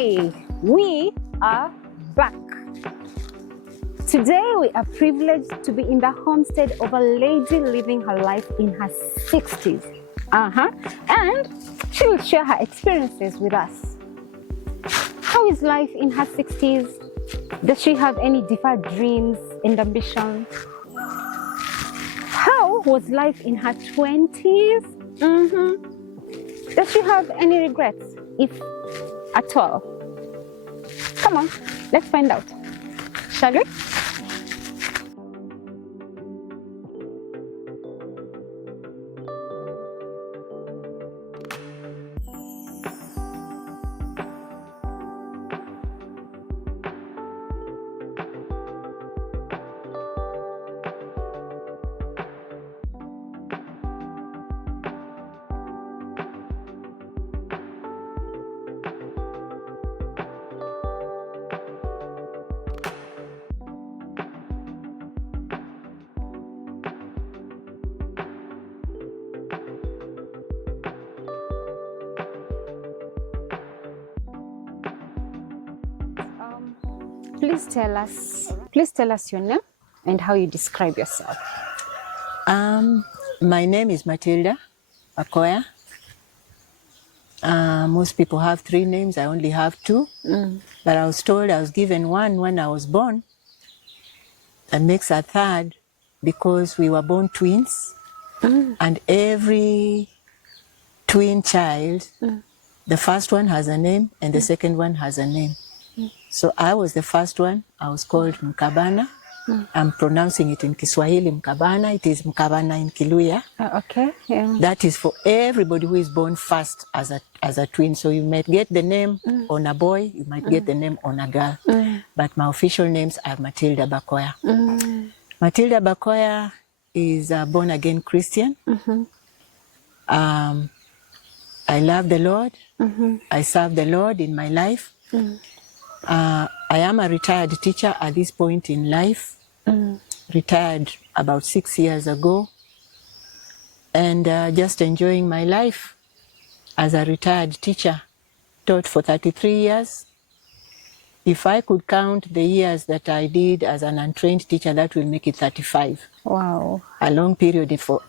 Hi, we are back. Today we are privileged to be in the homestead of a lady living her life in her 60s. And she will share her experiences with us. How is life in her 60s? Does she have any deferred dreams and ambitions? How was life in her 20s? Does she have any regrets, if at all? Come on, let's find out, shall we? Please tell us your name and how you describe yourself. My name is Matilda Bakhoya. Most people have 3 names. I only have 2. But I was told I was given one when I was born. That makes a 3rd because we were born twins. And every twin child, the first one has a name and the second one has a name. So I was the first one. I was called Mkabana. I'm pronouncing it in Kiswahili, Mkabana. It is Mkabana in Kiluya. Okay, yeah. That is for everybody who is born first as a twin. So you might get the name on a boy, you might get the name on a girl. But my official names are Matilda Bakhoya. Matilda Bakhoya is a born-again Christian. I love the Lord. I serve the Lord in my life. I am a retired teacher at this point in life. Retired about 6 years ago. And just enjoying my life as a retired teacher. Taught for 33 years. If I could count the years that I did as an untrained teacher, that will make it 35. Wow. A long period for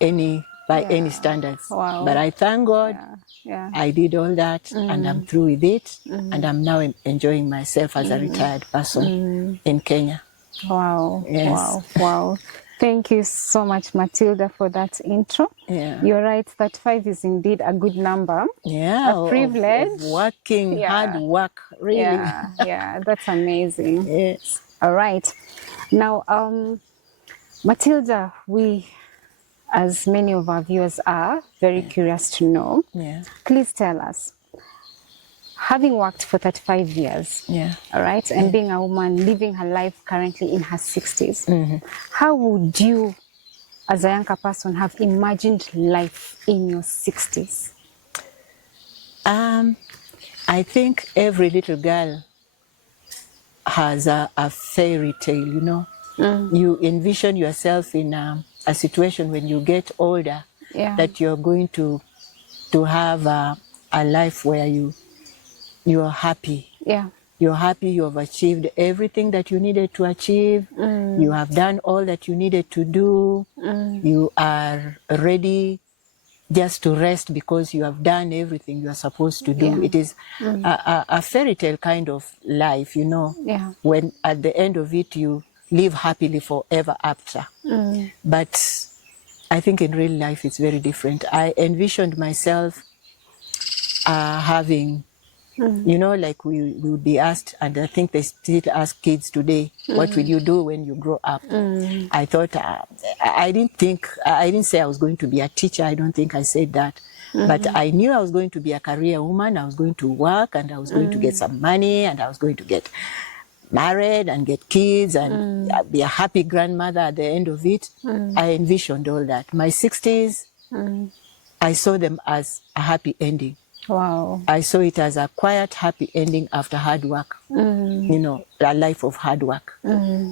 by any standards. Wow. But I thank God. Yeah. I did all that and I'm through with it. And I'm now enjoying myself as a retired person in Kenya. Wow. Yes. Wow. Thank you so much, Matilda, for that intro. Yeah. You're right, 35 is indeed a good number. Yeah. A privilege. Of working, hard work, really. Yeah, that's amazing. Yes. All right. Now, Matilda, we, as many of our viewers are, very curious to know. Yeah. Please tell us, having worked for 35 years, all right, and being a woman living her life currently in her 60s, how would you, as a younger person, have imagined life in your 60s? I think every little girl has a fairy tale, you know. You envision yourself in a situation when you get older, that you're going to have a life where you are happy. You're happy, you have achieved everything that you needed to achieve. You have done all that you needed to do. You are ready just to rest because you have done everything you are supposed to do. It is a fairy tale kind of life, you know, when at the end of it you live happily forever after. But I think in real life it's very different. I envisioned myself having, you know, like we would be asked, and I think they still ask kids today, what will you do when you grow up? I thought, I didn't say I was going to be a teacher. I don't think I said that. But I knew I was going to be a career woman. I was going to work and I was going to get some money and I was going to get married and get kids and be a happy grandmother at the end of it. I envisioned all that. My 60s, I saw them as a happy ending. Wow. I saw it as a quiet, happy ending after hard work, you know, a life of hard work.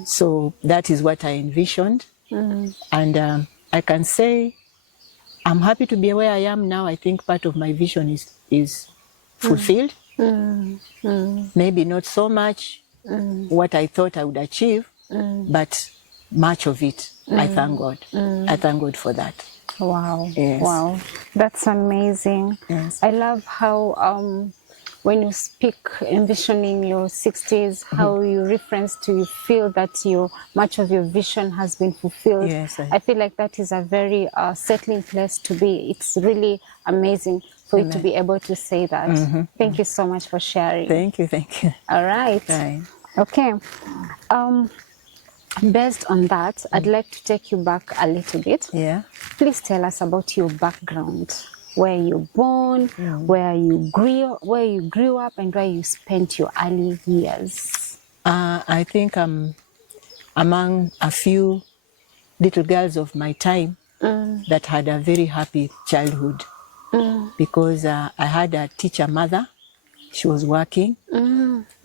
So that is what I envisioned. And I can say I'm happy to be where I am now. I think part of my vision is fulfilled. Maybe not so much what I thought I would achieve, but much of it. I thank God. I thank God for that. Wow. Yes. Wow. That's amazing. Yes. I love how when you speak envisioning your 60s, how you reference to you feel that much of your vision has been fulfilled. Yes, I feel like that is a very settling place to be. It's really amazing for you to be able to say that. Thank you so much for sharing. Thank you. Thank you. All right. Right. Okay. Based on that, I'd like to take you back a little bit. Yeah. Please tell us about your background, where you were born, where you grew up, and where you spent your early years. I think I'm among a few little girls of my time that had a very happy childhood because I had a teacher mother. She was working.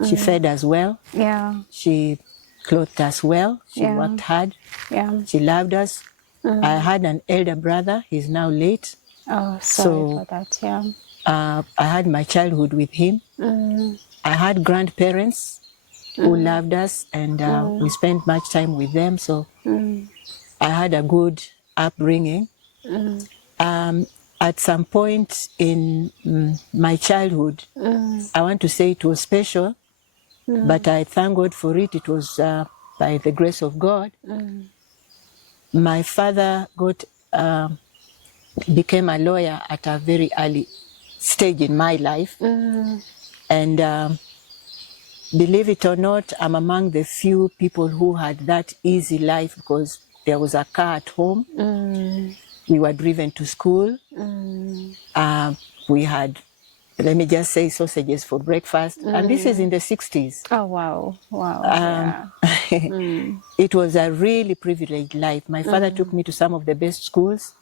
She fed us well. Yeah. She clothed us well. She worked hard. Yeah. She loved us. I had an elder brother. He's now late. Oh, sorry for that. Yeah. I had my childhood with him. I had grandparents who loved us, and we spent much time with them. So I had a good upbringing. At some point in my childhood, I want to say it was special, but I thank God for it. It was by the grace of God. My father became a lawyer at a very early stage in my life. And believe it or not, I'm among the few people who had that easy life because there was a car at home. We were driven to school. We had, let me just say, sausages for breakfast. And this is in the 60s. Oh, wow. Wow. It was a really privileged life. My father took me to some of the best schools.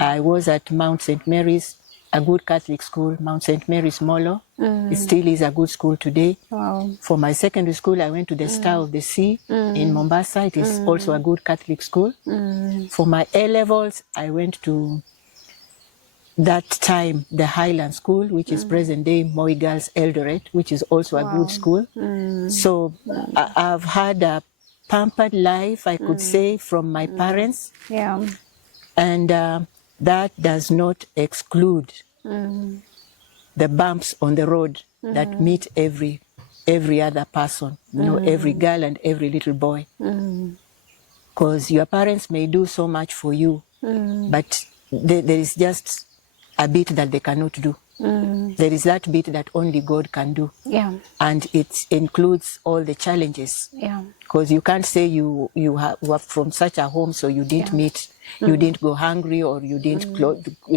I was at Mount St. Mary's, a good Catholic school, Mount St. Mary's Molo. It still is a good school today. Wow. For my secondary school, I went to the Star of the Sea in Mombasa. It is also a good Catholic school. For my A-levels, I went to that time the Highland School, which is present-day Moi Girls Eldoret, which is also a good school. So I've had a pampered life, I could say, from my parents. Yeah. And that does not exclude the bumps on the road that meet every other person, every girl and every little boy. Because your parents may do so much for you, but there is just a bit that they cannot do. There is that bit that only God can do. Yeah. And it includes all the challenges. Yeah. Because you can't say you were from such a home, so you didn't meet, you didn't go hungry, or you didn't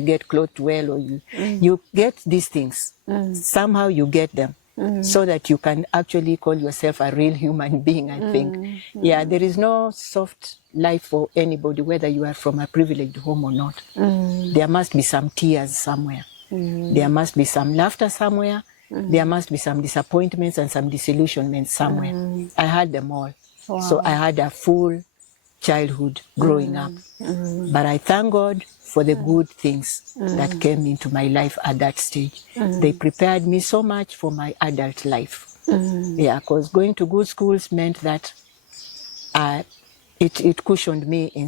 get clothed well, or you get these things. Somehow you get them, so that you can actually call yourself a real human being, I think. Yeah, there is no soft life for anybody, whether you are from a privileged home or not. There must be some tears somewhere. There must be some laughter somewhere. There must be some disappointments and some disillusionments somewhere. I had them all. Wow. So I had a full childhood growing up. But I thank God for the good things that came into my life at that stage. They prepared me so much for my adult life. Yeah, because going to good schools meant that it cushioned me in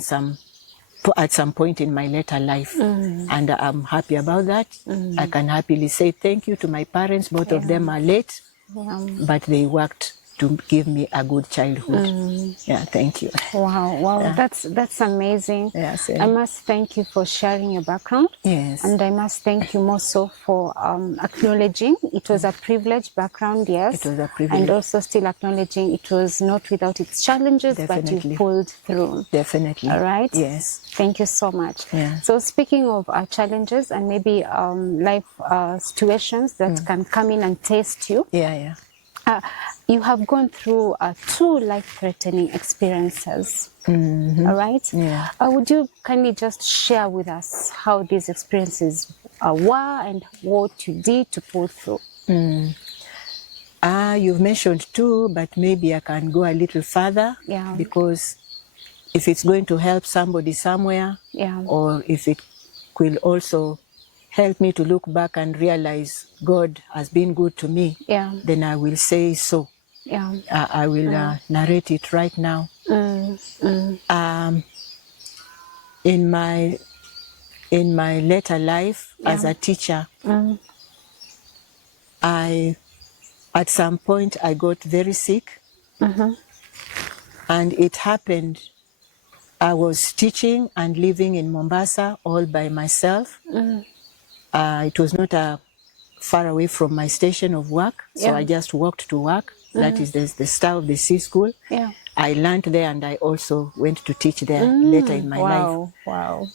at some point in my later life. And I'm happy about that. I can happily say thank you to my parents. Both of them are late, but they worked to give me a good childhood. Yeah, thank you. Wow, wow, yeah. That's amazing. Yes, I must thank you for sharing your background. Yes. And I must thank you more so for acknowledging it was a privileged background, yes. It was a privilege. And also still acknowledging it was not without its challenges, Definitely. but you pulled through. Definitely. All right? Yes. Thank you so much. Yeah. So speaking of challenges and maybe life situations that can come in and test you. Yeah, yeah. You have gone through 2 life-threatening experiences, all right? Yeah. Would you kindly just share with us how these experiences were and what you did to pull through? You've mentioned 2, but maybe I can go a little further. Yeah. Because if it's going to help somebody somewhere, yeah. or if it will also help me to look back and realize God has been good to me, Yeah. then I will say so. Yeah. I will narrate it right now. In my later life as a teacher, at some point I got very sick, and it happened. I was teaching and living in Mombasa all by myself. It was not far away from my station of work, so I just walked to work. That is the Star of the Sea School. Yeah. I learned there, and I also went to teach there later in my life. Wow.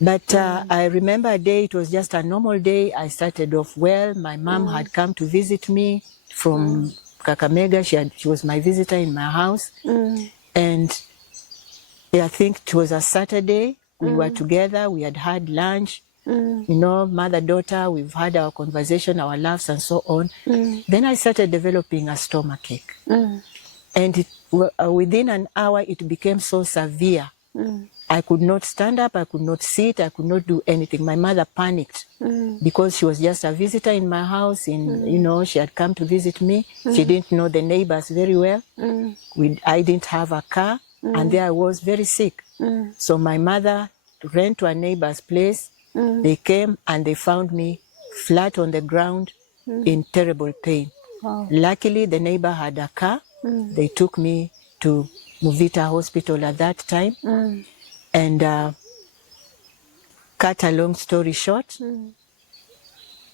But I remember a day, it was just a normal day. I started off well. My mom had come to visit me from Kakamega. She was my visitor in my house. And I think it was a Saturday. We were together. We had lunch. You know, mother-daughter, we've had our conversation, our laughs, and so on. Then I started developing a stomachache. And within an hour, it became so severe. I could not stand up, I could not sit, I could not do anything. My mother panicked because she was just a visitor in my house. You know, she had come to visit me. She didn't know the neighbors very well. I didn't have a car, and there I was very sick. So my mother ran to a neighbor's place. They came and they found me flat on the ground in terrible pain. Wow. Luckily, the neighbor had a car. They took me to Muvita Hospital at that time. And cut a long story short,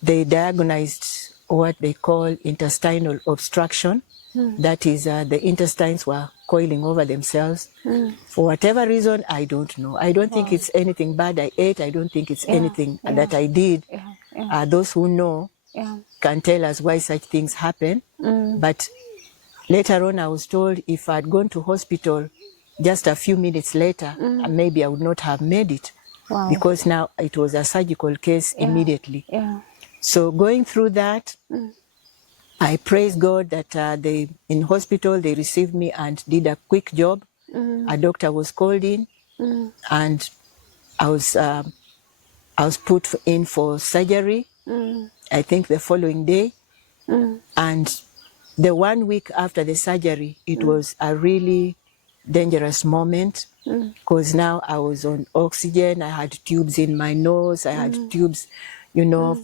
they diagnosed what they call intestinal obstruction. That is, the intestines were coiling over themselves. For whatever reason, I don't know. I don't think it's anything bad I ate. I don't think it's anything that I did. Those who know can tell us why such things happen. But later on, I was told if I'd gone to hospital just a few minutes later, maybe I would not have made it. Wow. Because now it was a surgical case immediately. So going through that, I praise God that in hospital they received me and did a quick job. A doctor was called in, and I was put in for surgery. I think the following day, and the 1 week after the surgery, it was a really dangerous moment because now I was on oxygen. I had tubes in my nose. I had tubes, you know,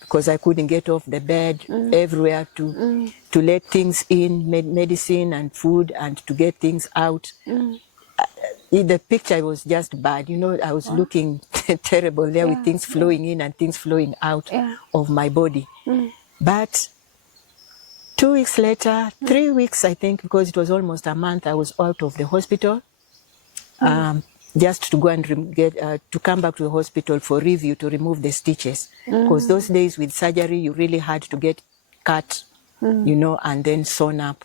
because I couldn't get off the bed everywhere to let things in, medicine and food, and to get things out. The picture was just bad. You know, I was looking terrible there with things flowing in and things flowing out of my body. But 2 weeks later, 3 weeks, I think, because it was almost a month, I was out of the hospital, just to go and to come back to the hospital for review to remove the stitches. Because those days with surgery, you really had to get cut, you know, and then sewn up.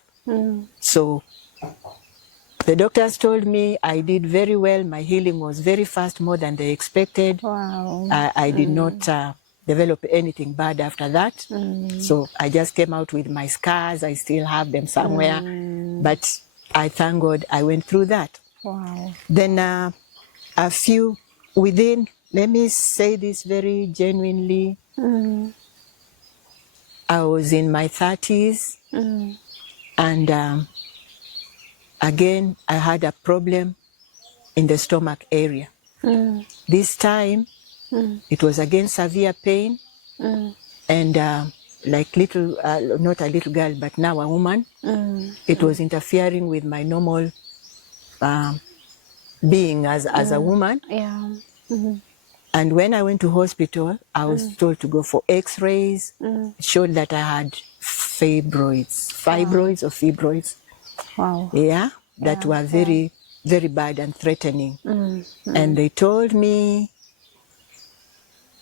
So the doctors told me I did very well. My healing was very fast, more than they expected. Wow. I did not develop anything bad after that. So I just came out with my scars. I still have them somewhere. But I thank God I went through that. Wow. Then let me say this very genuinely, I was in my 30s, and again, I had a problem in the stomach area. This time, it was again severe pain, and like not a little girl, but now a woman, it was interfering with my normal being as a woman. And when I went to hospital, I was told to go for x-rays. It showed that I had fibroids. Wow. Yeah, that were very, very bad and threatening. And they told me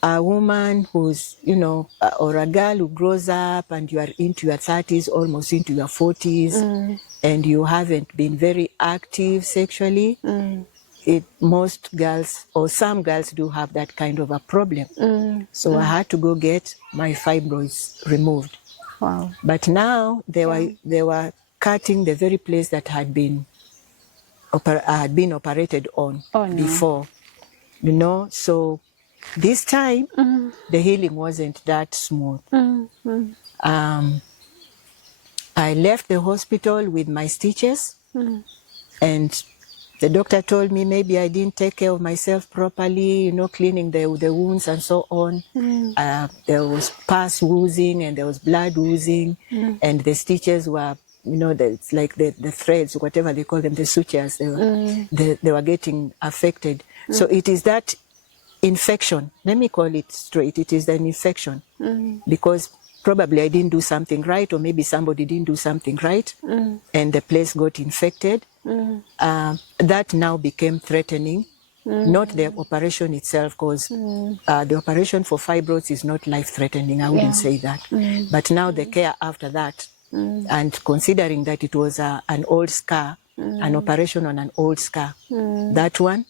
a woman who's, you know, or a girl who grows up and you are into your 30s, almost into your 40s, and you haven't been very active sexually, most girls, or some girls, do have that kind of a problem. So I had to go get my fibroids removed. Wow. But now they were cutting the very place that had been operated on before, you know. So This time, the healing wasn't that smooth. I left the hospital with my stitches, and the doctor told me maybe I didn't take care of myself properly, cleaning the wounds and so on. There was pus oozing and there was blood oozing, and the stitches were, it's like the threads, whatever they call them, the sutures, they were getting affected. So it is that infection. Let me call it straight. It is an infection because probably I didn't do something right, or maybe somebody didn't do something right, and the place got infected. That now became threatening, not the operation itself, because the operation for fibroids is not life-threatening, I wouldn't say that. But now the care after that, and considering that it was an old scar, an operation on an old scar, that one,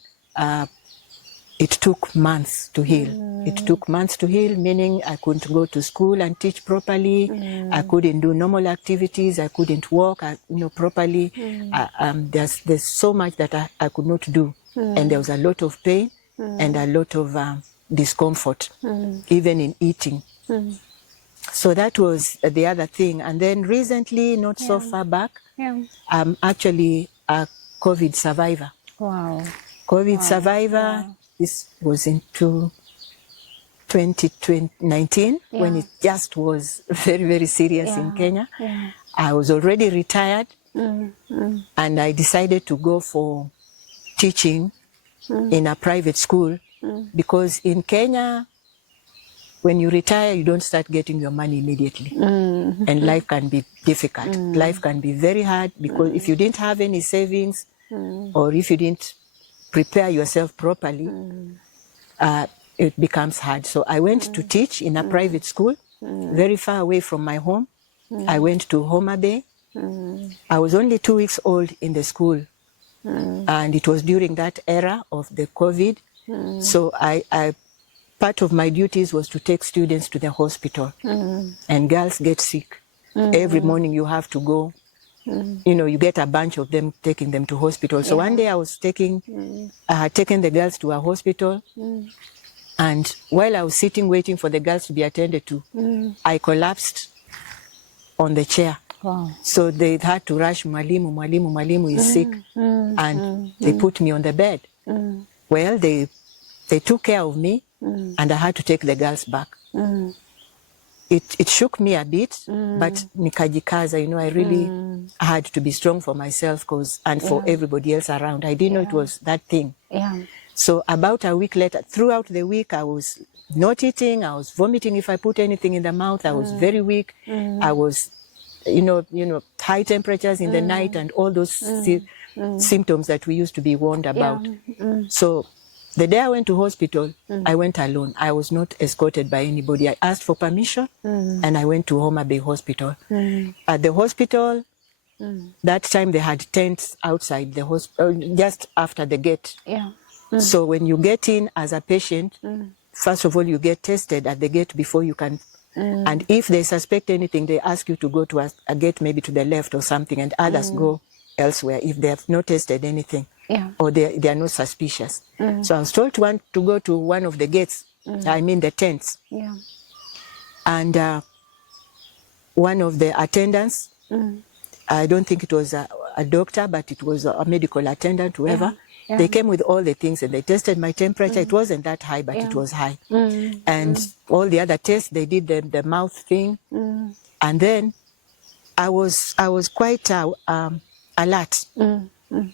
it took months to heal. It took months to heal, meaning I couldn't go to school and teach properly. I couldn't do normal activities. I couldn't walk, properly. There's so much that I could not do. And there was a lot of pain and a lot of discomfort, even in eating. So that was the other thing. And then recently, not so far back, I'm actually a COVID survivor. Wow. COVID survivor. This was in 2019 when it just was very, very serious in Kenya. I was already retired, and I decided to go for teaching in a private school because in Kenya, when you retire, you don't start getting your money immediately. And life can be difficult. Life can be very hard because if you didn't have any savings or if you didn't prepare yourself properly, it becomes hard. So I went to teach in a private school, very far away from my home. I went to Homa Bay. I was only 2 weeks old in the school. And it was during that era of the COVID. So part of my duties was to take students to the hospital. And girls get sick. Every morning you have to go. You get a bunch of them, taking them to hospital. So one day I had taken the girls to a hospital, and while I was sitting waiting for the girls to be attended to, I collapsed on the chair. Wow. So they had to rush, Mwalimu is sick, and they put me on the bed. Well, they took care of me, and I had to take the girls back. It shook me a bit, but nikajikaza, I really had to be strong for myself and for everybody else around. I didn't know it was that thing. So about a week later, throughout the week, I was not eating. I was vomiting if I put anything in the mouth. I was very weak. I was, high temperatures in the night and all those symptoms that we used to be warned about. So the day I went to hospital, I went alone. I was not escorted by anybody. I asked for permission, and I went to Homa Bay Hospital. At the hospital, that time they had tents outside the hospital, just after the gate. So when you get in as a patient, first of all, you get tested at the gate before you can. And if they suspect anything, they ask you to go to a gate maybe to the left or something, and others go elsewhere if they have not tested anything. Or they are not suspicious. So I was told to go to one of the gates, I mean the tents. And one of the attendants, I don't think it was a doctor, but it was a medical attendant, whoever. They came with all the things and they tested my temperature. It wasn't that high, but it was high. And all the other tests, they did the mouth thing. And then I was quite alert.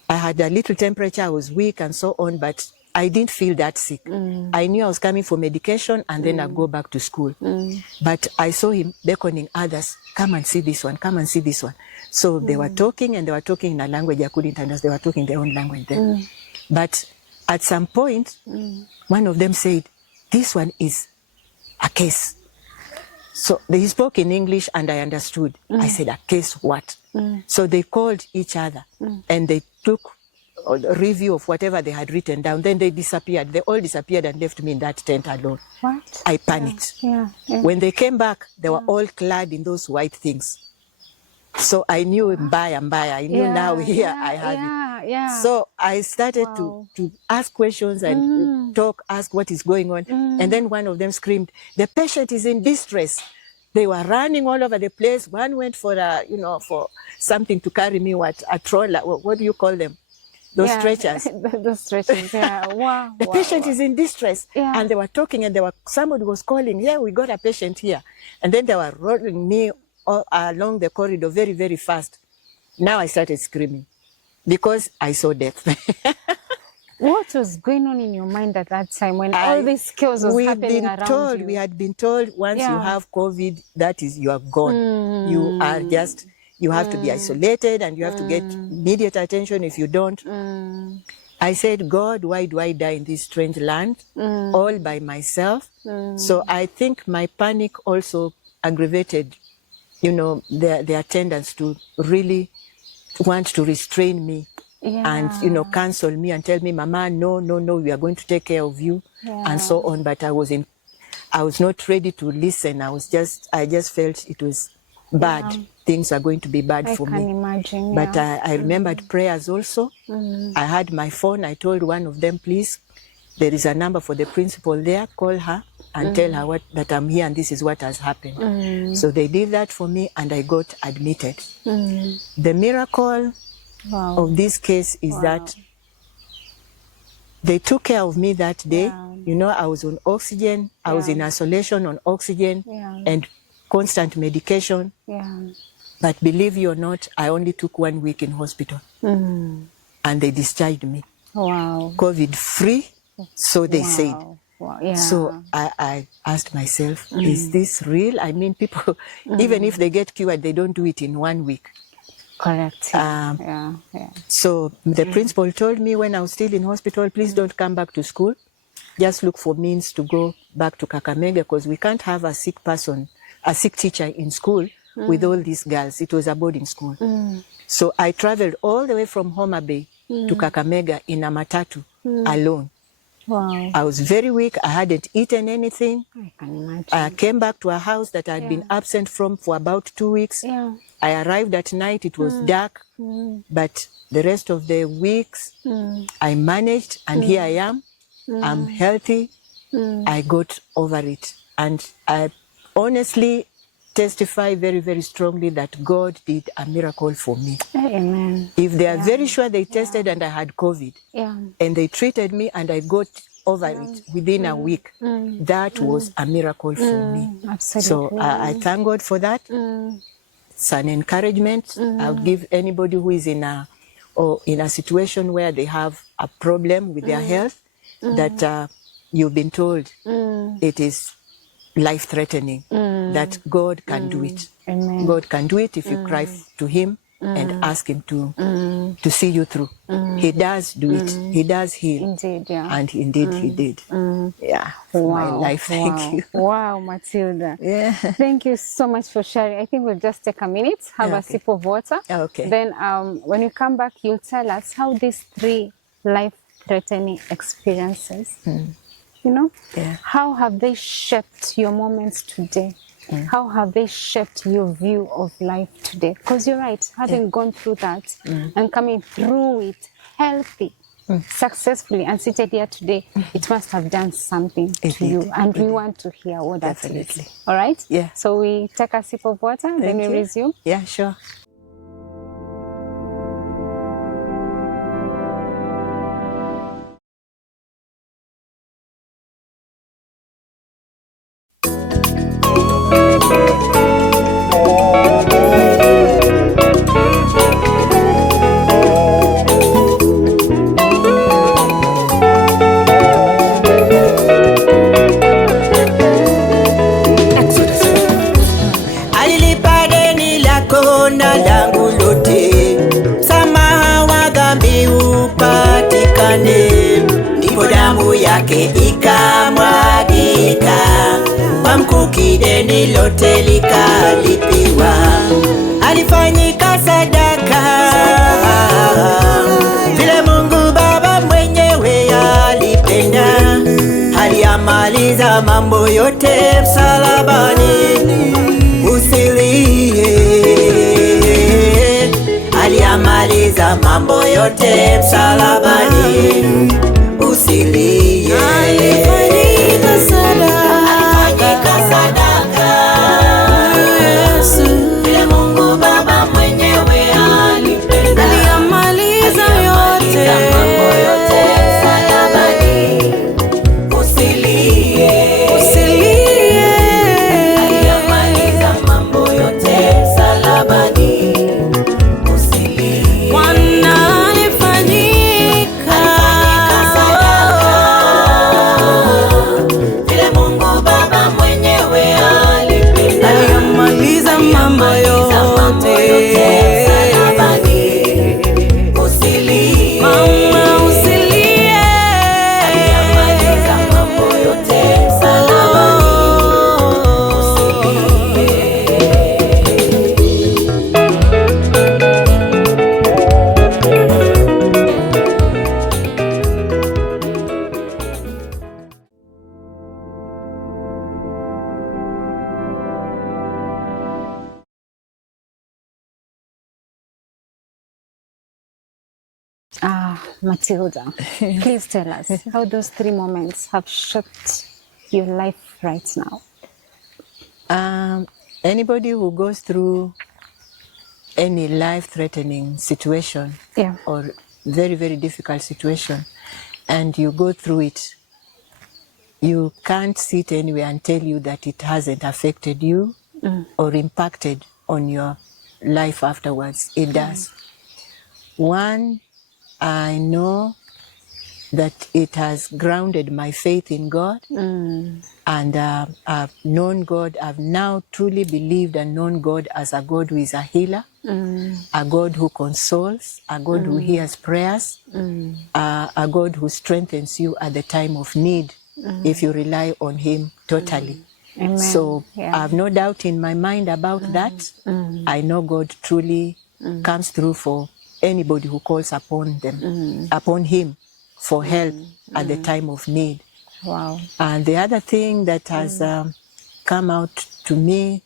I had a little temperature, I was weak and so on, but I didn't feel that sick. I knew I was coming for medication and then I'd go back to school. But I saw him beckoning others, come and see this one, come and see this one. So they were talking, and they were talking in a language I couldn't understand. They were talking their own language then. But at some point, one of them said, this one is a case. So they spoke in English and I understood. I said, a case what? So they called each other and they took a review of whatever they had written down. Then they disappeared. They all disappeared and left me in that tent alone. What? I panicked. When they came back, they were all clad in those white things. So I knew mbaya. I knew now here I have it. So I started to ask questions, and talk, ask what is going on. And then one of them screamed, "The patient is in distress." They were running all over the place. One went for for something to carry me, a troller. What do you call them? Those stretchers. Those stretchers, yeah. Wow. The patient is in distress. Yeah. And they were talking, and somebody was calling, "Yeah, we got a patient here." And then they were rolling me along the corridor very, very fast. Now I started screaming because I saw death. What was going on in your mind at that time when all this chaos was happening around you? We had been told once you have COVID, that is, you are gone. You are just, you have to be isolated and you have to get immediate attention. If you don't, I said, "God, why do I die in this strange land all by myself?" So I think my panic also aggravated, the attendants to really want to restrain me. And counsel me and tell me, "Mama, no, we are going to take care of you," and so on. But I was not ready to listen. I just felt it was bad. Things are going to be bad for me. I can imagine. But I remembered prayers also. I had my phone. I told one of them, "Please, there is a number for the principal there. Call her and tell her that I'm here and this is what has happened." So they did that for me, and I got admitted. The miracle of this case is that they took care of me that day. I was on oxygen. I was in isolation on oxygen and constant medication. But believe you or not, I only took 1 week in hospital. And they discharged me. Wow. COVID free, so they said. So I asked myself, is this real? I mean, people, even if they get cured, they don't do it in 1 week. Correct. So the principal told me when I was still in hospital, "Please don't come back to school. Just look for means to go back to Kakamega, because we can't have a sick teacher in school with all these girls." It was a boarding school. So I traveled all the way from Homa Bay to Kakamega in a matatu alone. Wow. I was very weak. I hadn't eaten anything. I can imagine. I came back to a house that I had been absent from for about 2 weeks. I arrived at night. It was dark. But the rest of the weeks, I managed. And here I am. I'm healthy. I got over it. And I honestly testify very, very strongly that God did a miracle for me. Amen. If they are very sure they tested and I had COVID, and they treated me and I got over it within a week, that was a miracle for me. Absolutely. So I thank God for that. It's an encouragement. I would give anybody who is in a situation where they have a problem with their health, that you've been told it is life-threatening, that God can do it. Amen. God can do it if you cry to Him and ask Him to see you through. He does do it. He does heal. Indeed, And indeed He did. For my life. Thank you. Wow, Matilda. Thank you so much for sharing. I think we'll just take a minute, have a sip of water. Then when you come back, you'll tell us how these 3 life-threatening experiences, how have they shaped your moments today? How have they shaped your view of life today? Because you're right, having gone through that and coming through it healthy, successfully, and seated here today, it must have done something to you. And we want to hear what that is. All right? So we take a sip of water, then we resume. Yeah, sure. Ikamwagika kwa mkuki, deni lote likalipiwa. Alifanyika sadaka vile Mungu Baba mwenyewe alipenda. Aliyamaliza mambo yote msalabani, usilie. Aliyamaliza mambo yote msalabani, usilie. Matilda, please tell us how those 3 moments have shaped your life right now. Anybody who goes through any life-threatening situation or very, very difficult situation, and you go through it, you can't sit anywhere and tell you that it hasn't affected you or impacted on your life afterwards. It does. One, I know that it has grounded my faith in God, and I've known God. I've now truly believed and known God as a God who is a healer, a God who consoles, a God who hears prayers, a God who strengthens you at the time of need if you rely on Him totally. Amen. So I have no doubt in my mind about that. I know God truly comes through for anybody who calls upon them, upon Him for help at the time of need. Wow. And the other thing that has come out to me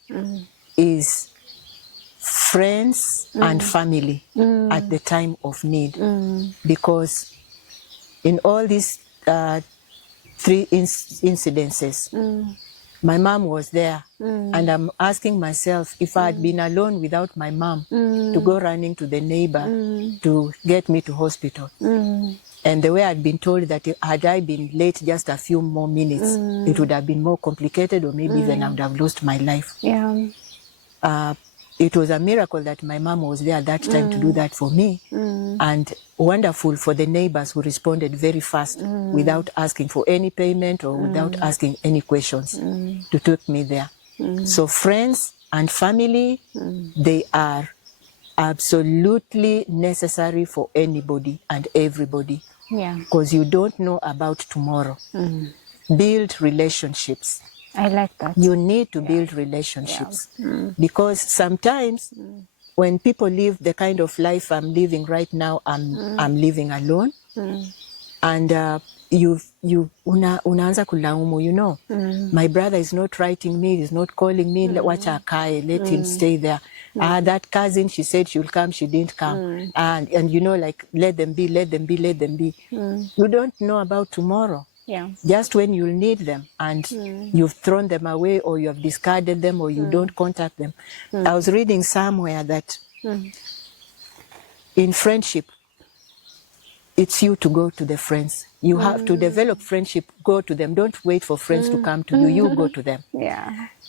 is friends and family at the time of need. Because in all these 3 incidences, my mom was there, and I'm asking myself if I had been alone without my mom to go running to the neighbor to get me to hospital. And the way I'd been told that had I been late just a few more minutes, it would have been more complicated, or maybe even I would have lost my life. It was a miracle that my mom was there at that time to do that for me, and wonderful for the neighbors who responded very fast without asking for any payment or without asking any questions to take me there. So friends and family, they are absolutely necessary for anybody and everybody, because you don't know about tomorrow. Build relationships. I like that. You need to build relationships, because sometimes when people live the kind of life I'm living right now, I'm living alone, and unaanza kulaumu, you know, my brother is not writing me, he's not calling me, wacha akae, let him stay there. That cousin, she said she'll come, she didn't come, and you know, like, let them be, let them be, let them be. You don't know about tomorrow. Just when you'll need them, and you've thrown them away, or you have discarded them, or you don't contact them. I was reading somewhere that in friendship, it's you to go to the friends. You have to develop friendship, go to them. Don't wait for friends to come to you. You go to them.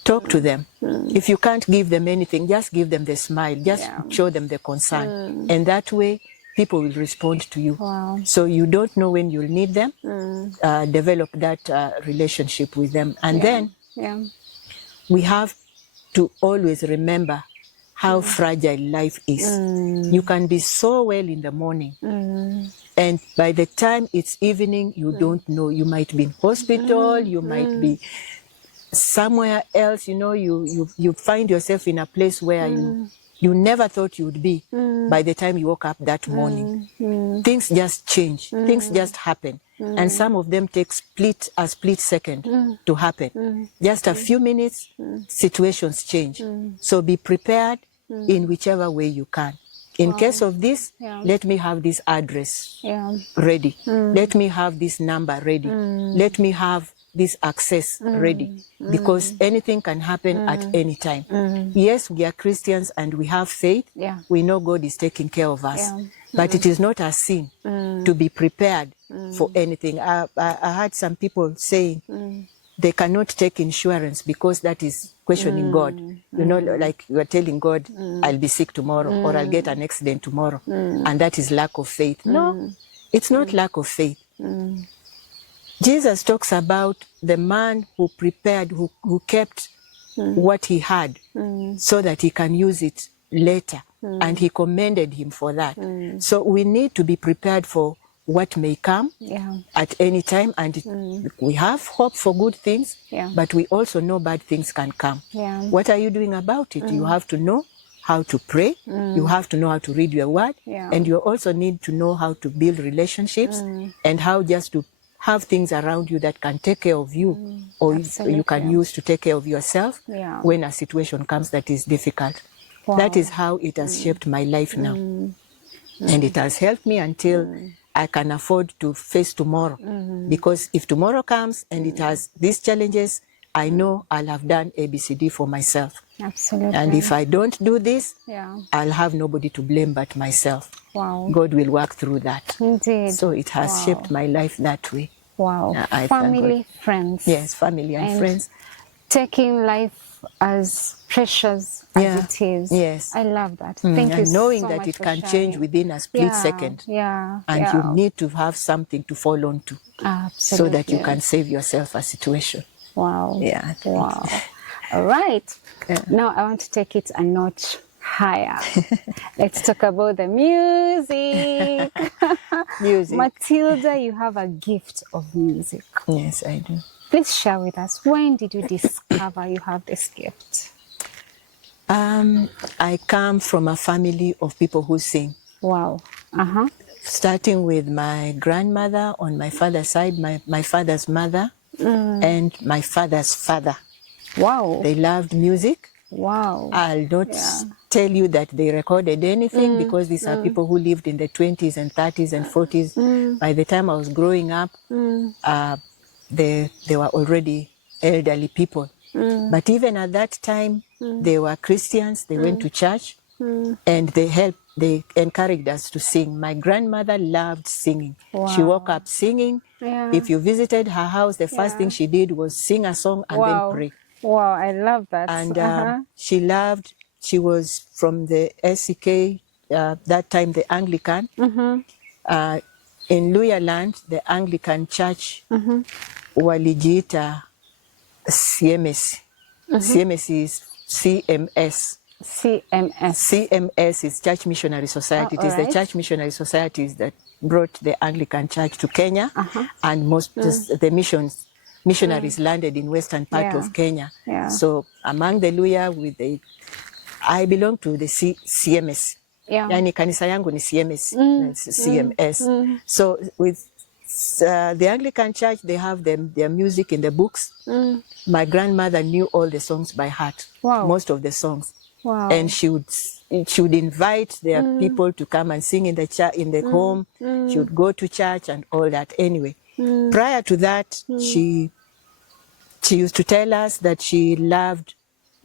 Talk to them. If you can't give them anything, just give them the smile. Just show them the concern. And that way, people will respond to you. So you don't know when you'll need them. Develop that relationship with them. And then we have to always remember how fragile life is. You can be so well in the morning, and by the time it's evening, you don't know. You might be in hospital, you might be somewhere else, you know, you find yourself in a place where you never thought you would be by the time you woke up that morning. Things just change. Things just happen. And some of them take a split second to happen. Just a few minutes, situations change. So be prepared in whichever way you can. In case of this, let me have this address ready. Let me have this number ready. Let me have this access ready, because anything can happen at any time. Yes, we are Christians and we have faith. We know God is taking care of us. But it is not a sin to be prepared for anything. I heard some people saying they cannot take insurance because that is questioning God. You know, like you are telling God, I'll be sick tomorrow, or I'll get an accident tomorrow. And that is lack of faith. No, it's not lack of faith. Jesus talks about the man who prepared, who kept what he had so that he can use it later. And he commended him for that. So we need to be prepared for what may come at any time. And we have hope for good things, but we also know bad things can come. What are you doing about it? You have to know how to pray. You have to know how to read your word. And you also need to know how to build relationships and how just to have things around you that can take care of you, or you can use to take care of yourself when a situation comes that is difficult. That is how it has shaped my life now. And it has helped me until I can afford to face tomorrow. Because if tomorrow comes and it has these challenges, I know I'll have done ABCD for myself. Absolutely. And if I don't do this, yeah. I'll have nobody to blame but myself. Wow. God will work through that. Indeed. So it has shaped my life that way. Wow. I Family, friends. Yes, family and friends. Taking life as precious as it is. Yes. I love that. Thank you and knowing so that much it for can sharing. change within a split second. Yeah. And you need to have something to fall on to. Absolutely. So that you can save yourself a situation. Wow. Yeah. Wow. All right. Now I want to take it a notch higher. Let's talk about the music. Music. Matilda, you have a gift of music. Yes, I do. Please share with us, when did you discover you have this gift? I come from a family of people who sing. Wow. Starting with my grandmother on my father's side, my father's mother, and my father's father. Wow. They loved music. Wow. I'll not tell you that they recorded anything because these are people who lived in the 20s and 30s and 40s. By the time I was growing up, they were already elderly people. But even at that time, they were Christians. They went to church and they encouraged us to sing. My grandmother loved singing. Wow. She woke up singing. Yeah. If you visited her house, the first thing she did was sing a song and then pray. Wow, I love that. And she was from the SCK, that time the Anglican. In Luyaland, the Anglican Church, walijiita CMS. CMS is CMS. CMS is Church Missionary Society. It is the Church Missionary Societies that brought the Anglican Church to Kenya, and most the missionaries landed in western part of Kenya. So among the Luya, I belong to the CMS. Yani kanisa yangu ni CMS. CMS. So with the Anglican Church, they have their music in the books. My grandmother knew all the songs by heart. Wow. Most of the songs. Wow. And she would invite their people to come and sing in the home. She would go to church and all that. Anyway, prior to that, she used to tell us that she loved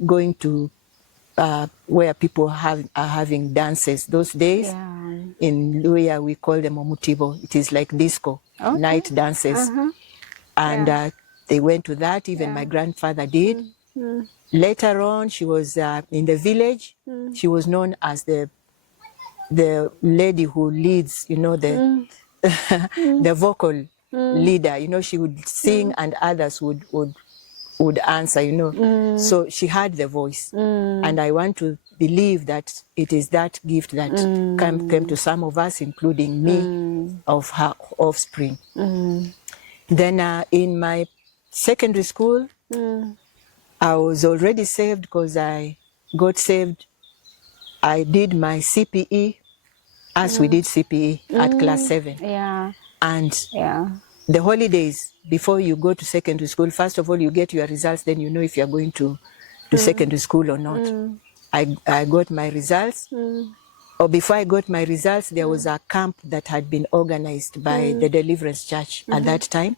going to where people are having dances. Those days, in Luya, we call them omutibo. It is like disco, night dances. And they went to that, even my grandfather did. Later on, she was in the village. She was known as the lady who leads, the the vocal leader. She would sing and others would answer, So she had the voice. And I want to believe that it is that gift that came to some of us, including me, of her offspring. Then in my secondary school, I was already saved because I got saved. I did my CPE as we did CPE at class 7. Yeah. And the holidays, before you go to secondary school, first of all, you get your results, then you know if you're going to secondary school or not. I got my results. Or before I got my results, there was a camp that had been organized by the Deliverance Church at that time,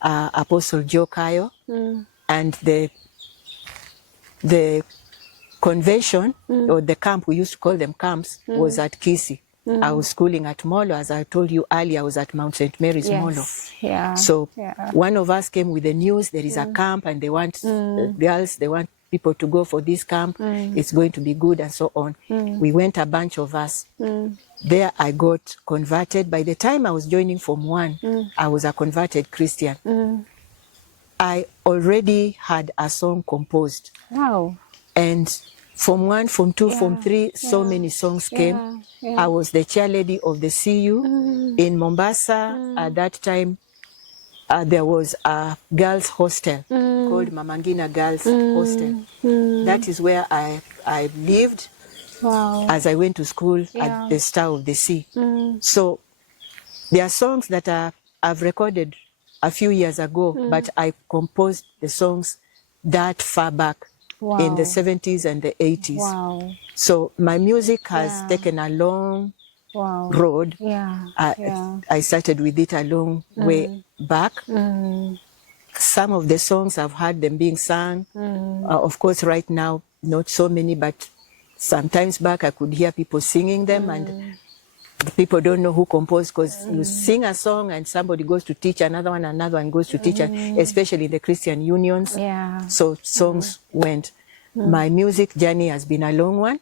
Apostle Joe Kayo, and the convention or the camp, we used to call them camps, was at Kisii. I was schooling at Molo. As I told you earlier, I was at Mount St. Mary's Molo. Yeah. So one of us came with the news, there is a camp and they want girls, they want people to go for this camp. It's going to be good and so on. We went, a bunch of us. There I got converted. By the time I was joining Form 1, I was a converted Christian. I already had a song composed. Wow. And Form 1, Form 2, Form 3, so many songs came. I was the chairlady of the CU. In Mombasa, at that time, there was a girls' hostel called Mamangina Girls' Hostel. That is where I lived as I went to school at the Star of the Sea. So there are songs that I've recorded a few years ago, but I composed the songs that far back in the 70s and the 80s. So my music has taken a long road. I started with it a long way back. Some of the songs I've heard them being sung. Of course, right now, not so many, but sometimes back I could hear people singing them, and the people don't know who composed, because you sing a song and somebody goes to teach another one goes to teach, especially in the Christian unions. So songs went. My music journey has been a long one,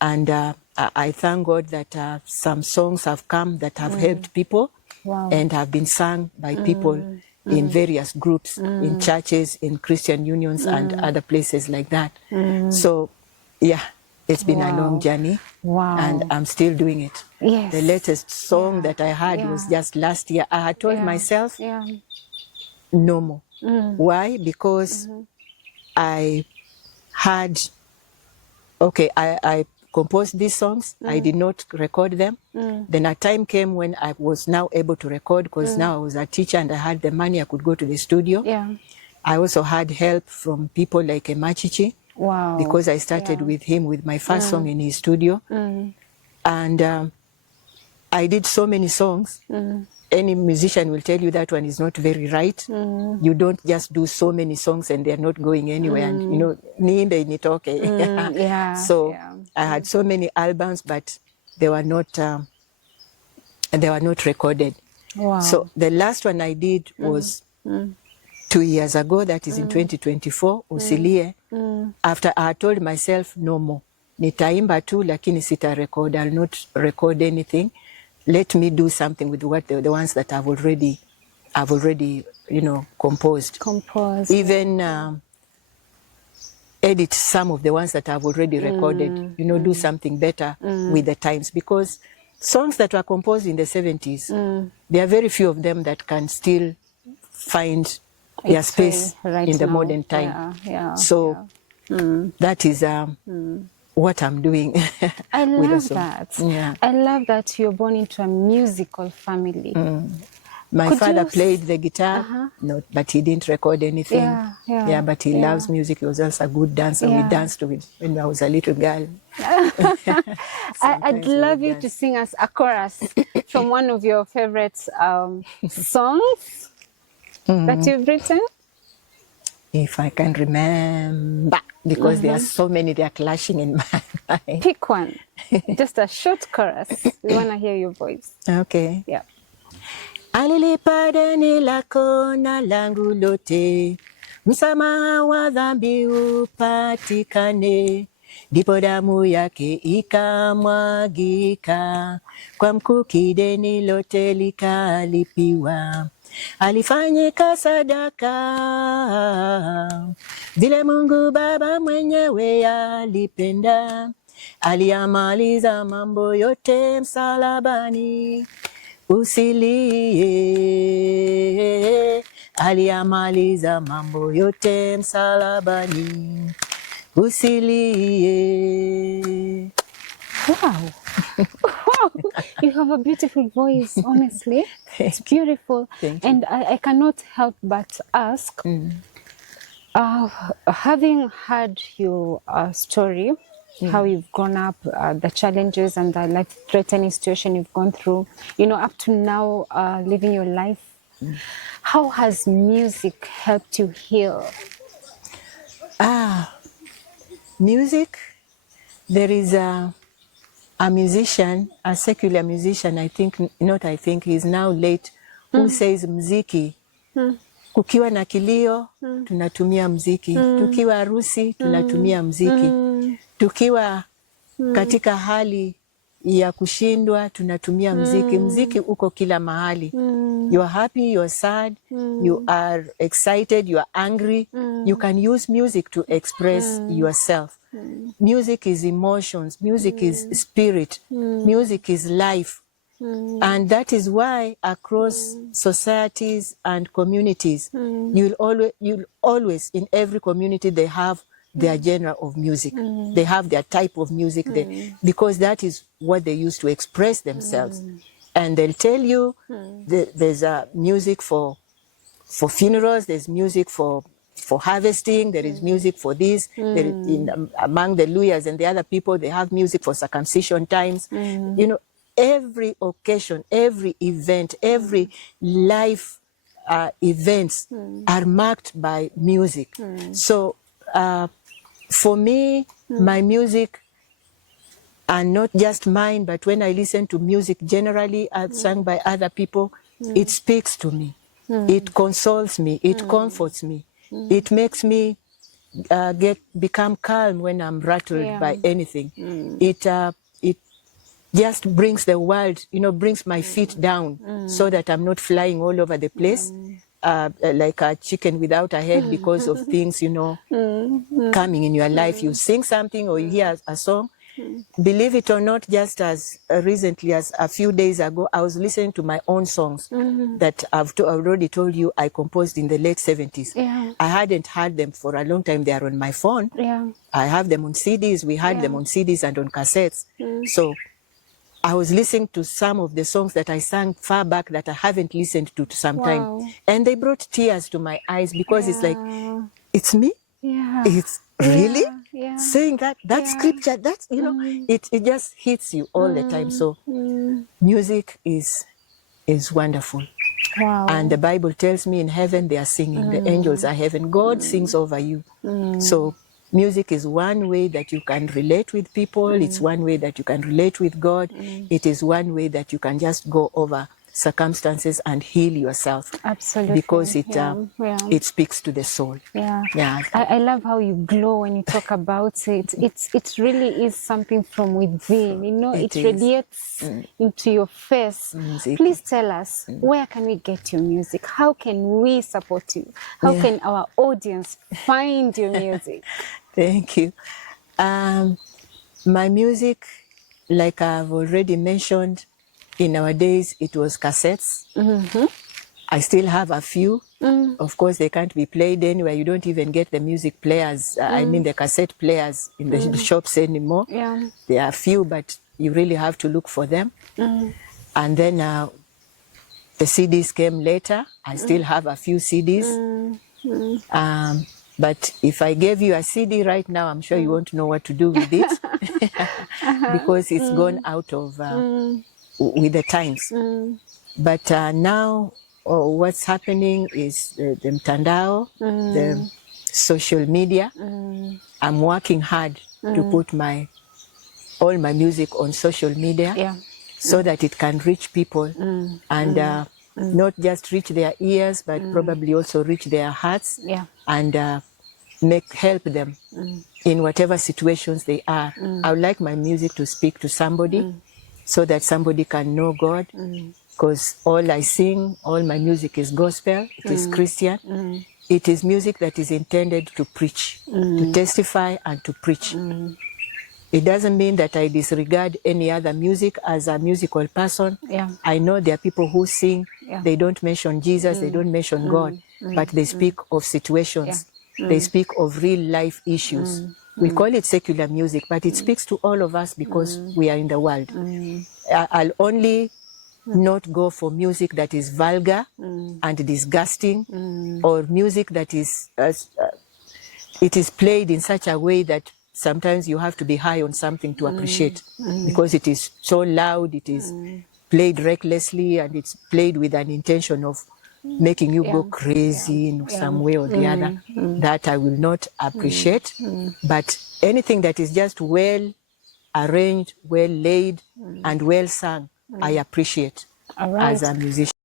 and I thank God that some songs have come that have helped people and have been sung by people in various groups, in churches, in Christian unions, and other places like that. So, yeah, it's been a long journey, and I'm still doing it. The latest song that I had was just last year. I had told myself, no more. Why? Because I had, I composed these songs. I did not record them. Then a time came when I was now able to record, because now I was a teacher and I had the money. I could go to the studio. I also had help from people like Emachichi, because I started with him with my first song in his studio. And I did so many songs. Any musician will tell you that one is not very right. You don't just do so many songs and they're not going anywhere. And, you know, niimbe nitoke. So I had so many albums, but they were not recorded. So the last one I did was 2 years ago, that is in 2024, USILIE. After I told myself, no more. Nitaimba tu, lakini sita record. I'll not record anything. Let me do something with what the ones that I've already, you know, composed. Even edit some of the ones that I've already recorded. You know, do something better with the times, because songs that were composed in the 70s, there are very few of them that can still find their space in the modern time. So that is what I'm doing. I love that. I love that you're born into a musical family. My father played the guitar, but he didn't record anything. But he loves music. He was also a good dancer. We danced with when I was a little girl. I'd love you to sing us a chorus from one of your favorite songs that you've written. If I can remember, because there are so many, they are clashing in my mind. Pick one, just a short chorus. We want to hear your voice. Okay. Yeah. Alilipa deni lako na langu lote, msamaha wa dhambi upatikane, ndipo damu yake ikamwagika, kwa mkuki deni lote likalipiwa. Alifanyika sadaka, vile Mungu Baba mwenyewe alipenda, aliyamaliza mambo yote msalabani. USILIE, aliyamaliza mambo yote msalabani. USILIE. Wow. Wow. You have a beautiful voice, honestly. It's beautiful. Thank you. And I cannot help but ask, having heard your story, how you've grown up, the challenges and the life-threatening situation you've gone through, you know, up to now, living your life, how has music helped you heal? Music, there is a musician, a secular musician, he's now late, who says mziki. Kukiwa na kilio, tunatumia mziki. Tukiwa harusi, tunatumia mziki. Tukiwa katika hali ya kushindwa, tunatumia mziki. Mziki uko kila mahali. You are happy, you are sad, you are excited, you are angry. You can use music to express yourself. Music is emotions, music is spirit, music is life. And that is why across societies and communities, you'll always in every community, they have their genre of music. They have their type of music because that is what they use to express themselves. And they'll tell you there's music for funerals, there's music for harvesting, there is music for this. Among the Luyas and the other people, they have music for circumcision times. You know, every occasion, every event, every life events are marked by music. So for me, my music are not just mine, but when I listen to music generally sung by other people, it speaks to me. It consoles me. It comforts me. It makes me become calm when I'm rattled by anything. It just brings the world, brings my feet down so that I'm not flying all over the place like a chicken without a head because of things, coming in your life. You sing something or you hear a song. Believe it or not, just as recently as a few days ago, I was listening to my own songs that I've already told you I composed in the late 70s. I hadn't heard them for a long time. They are on my phone. I have them on CDs. We had them on CDs and on cassettes. So I was listening to some of the songs that I sang far back that I haven't listened to some time. And they brought tears to my eyes because it's like, it's me? It's really saying that scripture, that's, it just hits you all the time. So music is wonderful. And the Bible tells me in heaven they are singing. The angels are heaven. God sings over you. So music is one way that you can relate with people. It's one way that you can relate with God. It is one way that you can just go over circumstances and heal yourself. Absolutely. Because it speaks to the soul. I love how you glow when you talk about it. It really is something from within. It radiates into your face. Please tell us, where can we get your music? How can we support you? How can our audience find your music? Thank you. My music, like I've already mentioned, in our days, it was cassettes. I still have a few. Of course, they can't be played anywhere. You don't even get the music players, I mean the cassette players in the shops anymore. There are few, but you really have to look for them. And then the CDs came later. I still have a few CDs. But if I gave you a CD right now, I'm sure you won't know what to do with it because it's gone out of... with the times. But now what's happening is the mtandao, the social media. I'm working hard to put all my music on social media so that it can reach people and not just reach their ears, but probably also reach their hearts and help them in whatever situations they are. I would like my music to speak to somebody so that somebody can know God, because all I sing, all my music is gospel, it is Christian. It is music that is intended to preach, to testify and to preach. It doesn't mean that I disregard any other music as a musical person. I know there are people who sing, they don't mention Jesus, they don't mention God, but they speak of situations. They speak of real life issues. We call it secular music, but it speaks to all of us because we are in the world. I'll only not go for music that is vulgar and disgusting, or music that is, it is played in such a way that sometimes you have to be high on something to appreciate, because it is so loud, it is played recklessly, and it's played with an intention of making you go crazy in some way or the other. That I will not appreciate. But anything that is just well arranged, well laid, and well sung, I appreciate as a musician.